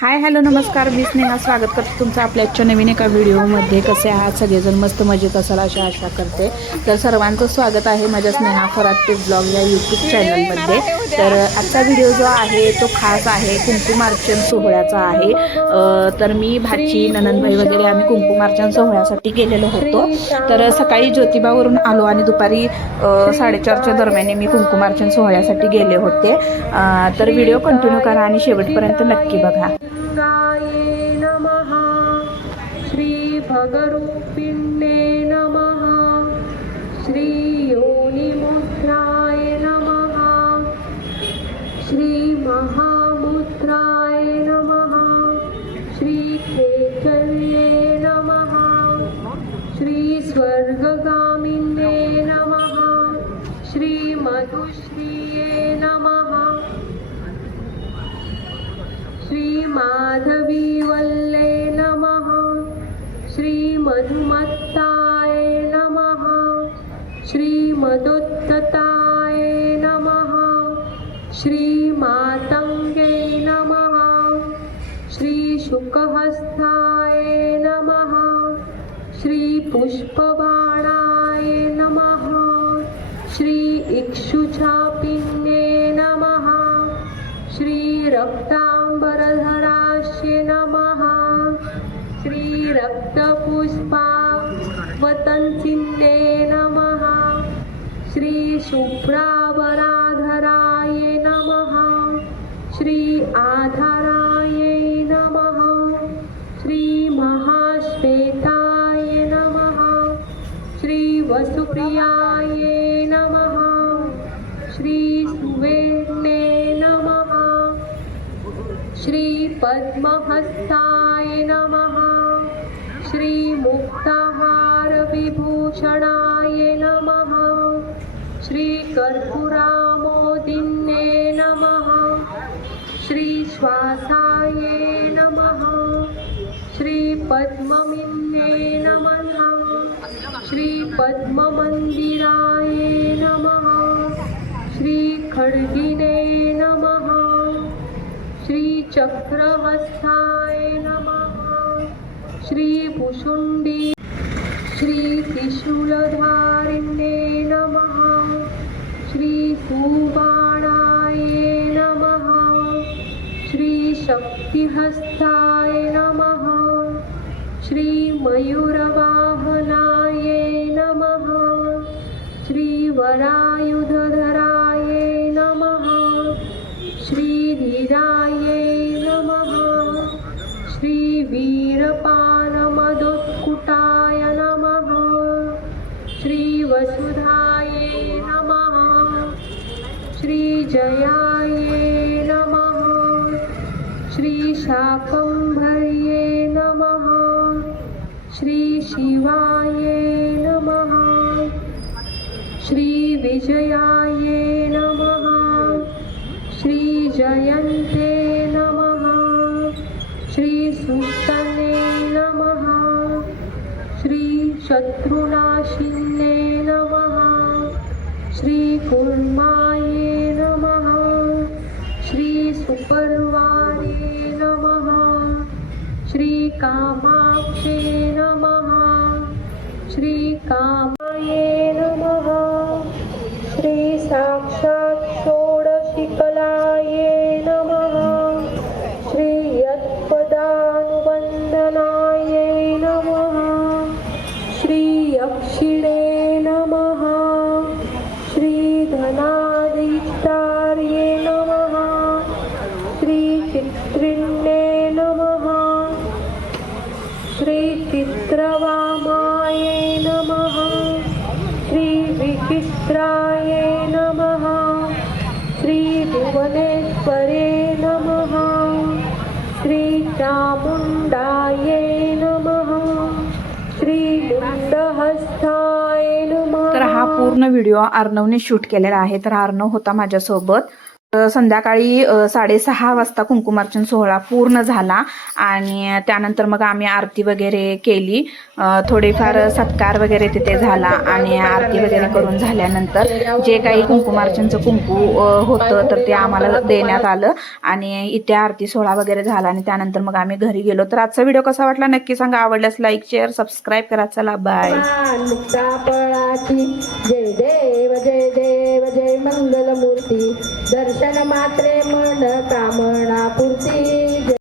Hi hello नमस्कार. मी स्नेहा. स्वागत करते तुमचं आपल्या आजच्या नवीन एका व्हिडिओमध्ये. कसे आहात सगळेजण? मस्त मजेत असाल अशा आशा करते. तर सर्वांचं स्वागत आहे माझ्या स्नेहा फराटे ब्लॉग या यूट्यूब चॅनलमध्ये तर आजचा व्हिडिओ जो आहे तो खास आहे कुंकुमार्चन सोहळ्याचा आहे. तर मी भाची ननंदभाई वगैरे आम्ही कुंकुमार्चन सोहळ्यासाठी गेलेलो होतो. तर सकाळी ज्योतिबावरून आलो आणि दुपारी साडेचारच्या दरम्यान मी कुंकुमार्चन सोहळ्यासाठी गेले होते. तर व्हिडिओ कंटिन्यू करा आणि शेवटपर्यंत नक्की बघा. शिवाय नमः। श्रीभगरूपिण्ये नमः। श्रीयोनिमुद्राय नमः। श्रीमहामुद्राय नमः। श्रीखेचर्ये नमः। श्रीस्वर्गगा श्रीमाधवीवल्ले नमः। श्रीमधुमत्ताय नमः। श्रीमदुत्तताय नमः। श्रीमातङ्गे नमः। श्रीशुकहस्ताय नमः। श्रीपुष्पबाणाय नमः। श्री इक्षुचापिन्ये रक्ताम्बरधराश्य नमः। श्रीरक्तपुष्पा श्रीरक्तपुष्पावतंसिन्ये नमः। श्रीशुभ्रावराधराय नमः। श्री आधाराय नमः। श्रीमहाश्वेताय नमः। श्रीवसुप्रिया श्रीपद्महस्ताय नमः। श्रीमुक्ताहारविभूषणाय नमः। श्रीकर्पूरामोदिन्ये नमः। श्रीश्वासाय नमः। श्रीपद्ममिन्ये नमः। श्रीपद्ममन्दिराय नमः। श्रीखड्गिने श्रीचक्रहस्ताय नमः. श्रीभुषुण्डी श्रीत्रिशूलधारिण्ये नमः. श्रीसुबाणाय नमः. श्रीशक्तिहस्ताय नमः. श्रीमयूरवाहनाय नमः. श्रीवरायुधधराय नमः. श्रीधीराय श्रीवीरपानमदुत्कुटाय नमः। श्रीवसुधाये नमः। श्रीजयाये नमः। श्रीशाकम्भर्ये नमः। श्रीशिवाय नमः। श्रीविजयाये नमः। श्रीजयन्ते श्रीसुस्तने नमः। श्रीशत्रुनाशिन्ये नमः। श्रीकुर्माय नमः। श्रीसुपर्वारे नमः। श्रीकामाक्षे नमः। श्रीकामाय नमः। श्रीसा श्रीचित्रवामाय नमः। श्रीविचित्राय नमः। श्रीभुवनेश्वरे नमः। श्रीचामुण्डाय नमः। श्रीमुण्डहस्ताय नमः। तर हा पूर्ण व्हिडिओ अर्णवने शूट केलेला आहे. तर अर्णव होता माझ्यासोबत. संध्याकाळी साडेसहा वाजता कुंकुमार्चन सोहळा पूर्ण झाला आणि त्यानंतर मग आम्ही आरती वगैरे केली. थोडेफार सत्कार वगैरे तिथे झाला आणि आरती वगैरे करून झाल्यानंतर जे काही कुंकुमार्चनचं कुंकू होतं तर ते आम्हाला देण्यात आलं आणि इथे आरती सोहळा वगैरे झाला आणि त्यानंतर मग आम्ही घरी गेलो. तर आजचा व्हिडिओ कसा वाटला? नक्की सांगा. आवडल्यास लाईक शेअर सबस्क्राईब करा. चला बाय दर्शन मात्रे मन कामना पूर्ती